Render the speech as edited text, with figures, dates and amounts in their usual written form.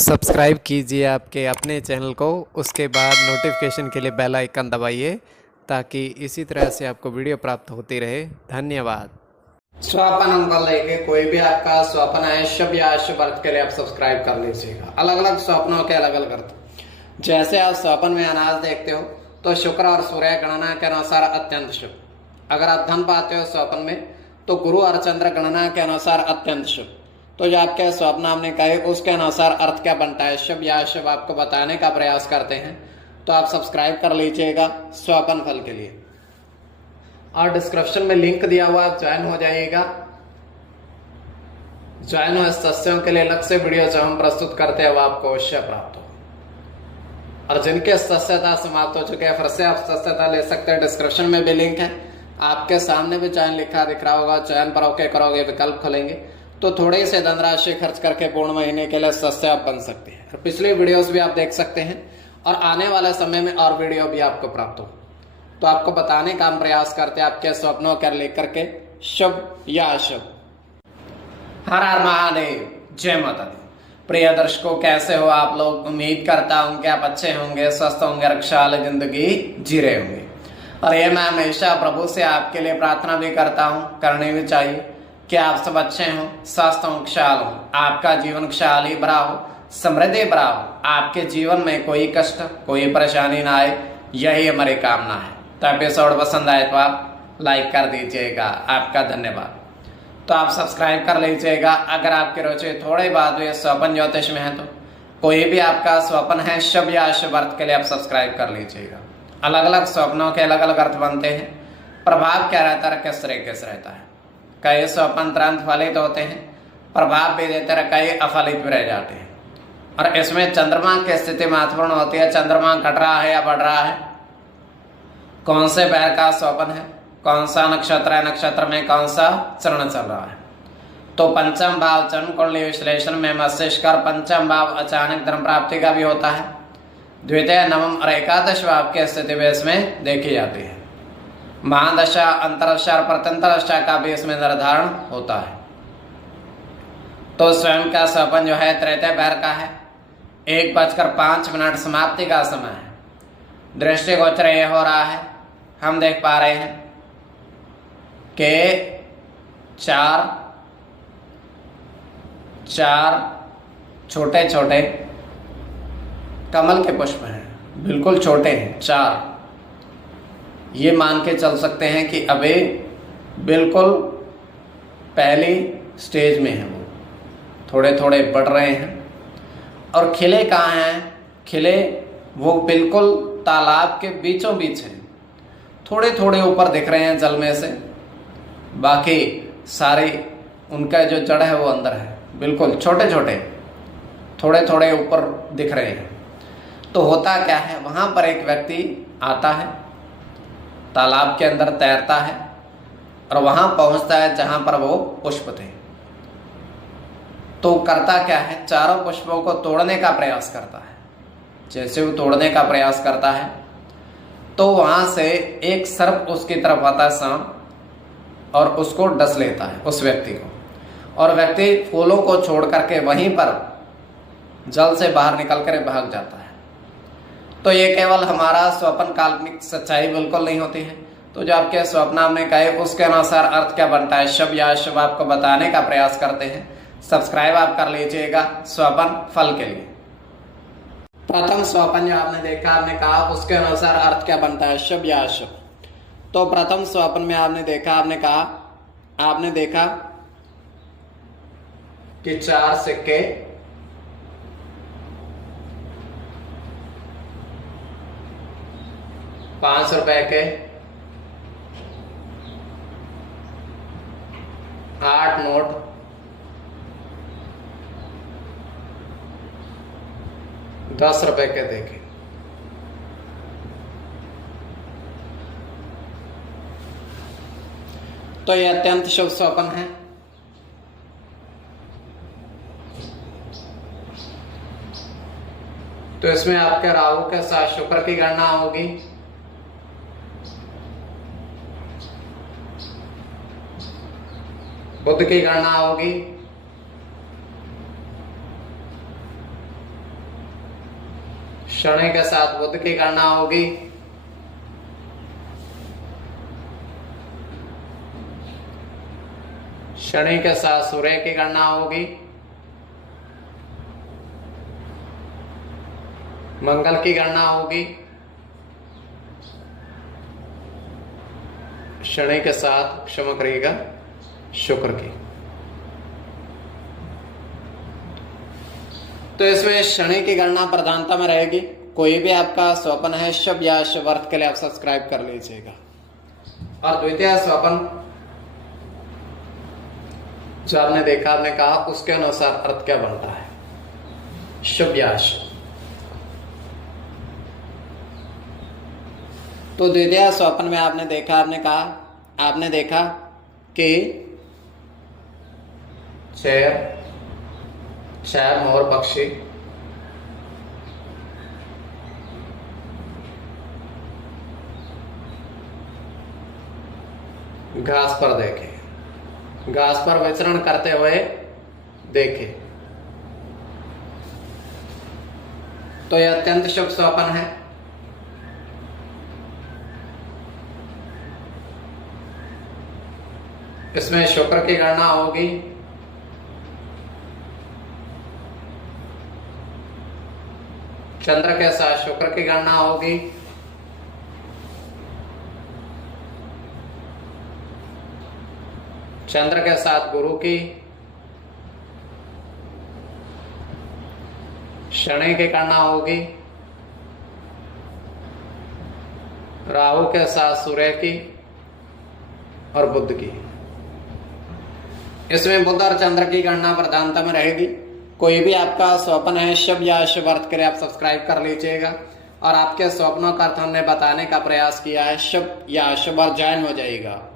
Subscribe कीजिए आपके अपने चैनल को, उसके बाद नोटिफिकेशन के लिए बेल आइकन दबाइए ताकि इसी तरह से आपको वीडियो प्राप्त होती रहे। धन्यवाद। स्वपन को लेके कोई भी आपका स्वप्न है शुभ या अशुभ अर्थ के लिए आप सब्सक्राइब कर लीजिएगा। अलग अलग स्वप्नों के अलग अलग अर्थ। जैसे आप स्वप्न में अनाज देखते हो तो शुक्र और सूर्य गणना के अनुसार अत्यंत शुभ। अगर आप धन पाते हो स्वप्न में तो गुरु और चंद्र गणना के अनुसार अत्यंत शुभ। तो जो आपके स्वप्न हमने कहे उसके अनुसार अर्थ क्या बनता है, शुभ या अशुभ, आपको बताने का प्रयास करते हैं। तो आप सब्सक्राइब कर लीजिएगा स्वप्न फल के लिए, और डिस्क्रिप्शन में लिंक दिया हुआ, आप ज्वाइन हो जाइएगा। ज्वाइन हो सदस्यों के लिए अलग से वीडियो जो हम प्रस्तुत करते हैं वो आपको अवश्य प्राप्त हो। और जिनके सदस्यता समाप्त हो चुके हैं फिर से आप सदस्यता ले सकते हैं। डिस्क्रिप्शन में भी लिंक है, आपके सामने भी चयन लिखा दिख रहा होगा। चयन पर ओके करोगे, विकल्प खुलेंगे तो थोड़ी सी धनराशि खर्च करके पूर्ण महीने के लिए सदस्य आप बन सकते हैं। और पिछली वीडियोस भी आप देख सकते हैं और आने वाले समय में और वीडियो भी आपको प्राप्त हो। तो आपको बताने का हम प्रयास करते हैं आपके स्वप्नों को लेकर के, शुभ या अशुभ। हर हर महादेव, जय माता दी। प्रिय दर्शकों, कैसे हो आप लोग? उम्मीद करता हूं कि आप अच्छे होंगे, स्वस्थ होंगे, रक्षाल जिंदगी जी रहे होंगे। और ये मैं हमेशा प्रभु से आपके लिए प्रार्थना भी करता हूं, करनी भी चाहिए कि आप सब अच्छे हों, स्वस्थ हों, खुशहाल हो, आपका जीवन खुशहाली भरा हो, समृद्धि भरा हो, आपके जीवन में कोई कष्ट कोई परेशानी ना आए, यही हमारी कामना है। तो एपिसोड पसंद आए तो आप लाइक कर दीजिएगा, आपका धन्यवाद। तो आप सब्सक्राइब कर लीजिएगा। अगर आपकी रुचि थोड़ी बात हुई स्वप्न ज्योतिष में है तो कोई भी आपका स्वप्न है शुभ या अशुभ अर्थ के लिए आप सब्सक्राइब कर लीजिएगा। अलग अलग स्वप्नों के अलग अलग अर्थ बनते हैं। प्रभाव क्या रहता है, किस तरीके से रहता है। कई स्वप्न तुरंत फलित होते हैं, प्रभाव भी देते रहे, कई अफलित भी रह जाते हैं। और इसमें चंद्रमा की स्थिति महत्वपूर्ण होती है। चंद्रमा घट रहा है या बढ़ रहा है, कौन से पैर का स्वप्न है, कौन सा नक्षत्र है, नक्षत्र में कौन सा चरण चल रहा है। तो पंचम भाव चरण कुंडली विश्लेषण में मस्तिष्क और पंचम भाव अचानक धन प्राप्ति का भी होता है। द्वितीय, नवम और एकादश भाव की स्थिति भी इसमें देखी जाती है। महादशा, अंतरदशा और प्रत्यंतरदशा का भी इसमें निर्धारण होता है। तो स्वयं का स्वप्न जो है तृतीय पैर का है। 1:05 समाप्ति का समय है। दृष्टिगोचर यह हो रहा है, हम देख पा रहे हैं कि चार छोटे छोटे कमल के पुष्प हैं, बिल्कुल छोटे हैं, 4। ये मान के चल सकते हैं कि अभी बिल्कुल पहली स्टेज में है, वो थोड़े थोड़े बढ़ रहे हैं। और खिले कहाँ हैं? खिले वो बिल्कुल तालाब के बीचों बीच हैं, थोड़े थोड़े ऊपर दिख रहे हैं जल में से, बाकी सारे उनका जो जड़ है वो अंदर है, बिल्कुल छोटे छोटे थोड़े थोड़े ऊपर दिख रहे हैं। तो होता क्या है, वहाँ पर एक व्यक्ति आता है, तालाब के अंदर तैरता है और वहाँ पहुँचता है जहाँ पर वो पुष्प थे। तो करता क्या है, चारों पुष्पों को तोड़ने का प्रयास करता है। जैसे वो तोड़ने का प्रयास करता है तो वहाँ से एक सर्प उसकी तरफ आता है, सांप, और उसको डस लेता है उस व्यक्ति को। और व्यक्ति फूलों को छोड़ करके वहीं पर जल से बाहर निकल कर भाग जाता है। तो ये केवल हमारा स्वप्न, काल्पनिक सच्चाई बिल्कुल नहीं होती है। तो जो आपके स्वप्न हमने कहे उसके अनुसार अर्थ क्या बनता है, शुभ या अशुभ, आपको बताने का प्रयास करते हैं। सब्सक्राइब आप कर लीजिएगा स्वप्न फल के लिए। प्रथम स्वप्न जो आपने देखा, आपने कहा उसके अनुसार अर्थ क्या बनता है, शुभ या अशुभ। तो प्रथम स्वप्न में आपने देखा, आपने देखा कि 4 सिक्के 5 रुपए के, 8 नोट, 10 रुपए के देखे। तो यह अत्यंत शुभ स्वप्न है। तो इसमें आपके राहु के साथ शुक्र की गणना होगी। बुध की गणना होगी शनि के साथ बुध की गणना होगी। शनि के साथ सूर्य की गणना होगी। मंगल की गणना होगी। शनि के साथ क्षमा करिएगा शुक्र की। तो इसमें शनि की गणना प्रधानता में रहेगी। कोई भी आपका स्वप्न है शुभ या शुभ अर्थ के लिए आप सब्सक्राइब कर लीजिएगा। और द्वितीय स्वप्न जो आपने देखा, आपने कहा, उसके अनुसार अर्थ क्या बनता है, शुभ या अशुभ। तो द्वितीय स्वप्न में आपने देखा, आपने देखा कि चैर मोर पक्षी घास पर देखे, घास पर विचरण करते हुए देखे। तो यह अत्यंत शुभ स्वप्न है। इसमें शुक्र की गणना होगी। चंद्र के साथ शुक्र की गणना होगी। चंद्र के साथ गुरु की। शनि की गणना होगी। राहु के साथ सूर्य की और बुध की। इसमें बुध और चंद्र की गणना प्रधानता में रहेगी। कोई भी आपका स्वप्न है शुभ या अशुभ अर्थ के लिए आप सब्सक्राइब कर लीजिएगा। और आपके स्वप्नों का अर्थ हमने बताने का प्रयास किया है, शुभ या अशुभ, और ज्वाइन हो जाइएगा।